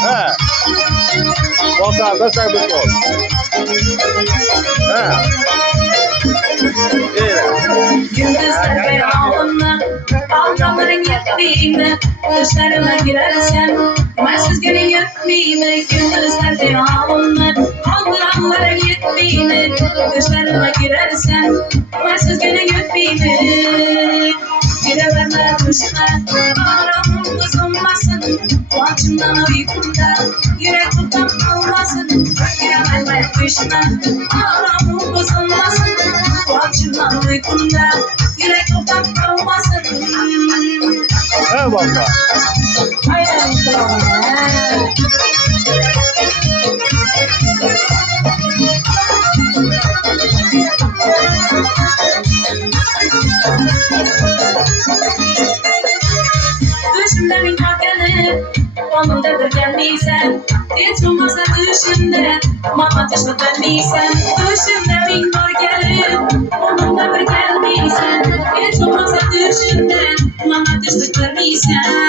He. Pazarda sen bir ol. He. Gündüzler beyanlı, altanların yettiğimi, düşlerime girersen, bensiz günün yettiğimi. Gündüzler beyanlı, altanların yettiğimi, düşlerime girersen, bensiz günün yettiğimi. Gireverme kuşuna, aramın bozulmasın, kulaçımdan uykumda, yürek tutam olmasın. Gireverme kuşuna, aramın bozulmasın, kulaçımdan uykumda, yürek tutam olmasın. Eyvallah. Aynen işte. Düşümlerin kalkanı, onun da bir geldiysen, hiç olmazsa düşümde, mama dışlı döndiysen. Düşümlerin kalkanı, onun da bir geldiysen, hiç olmazsa düşümde, mama dışlı döndiysen.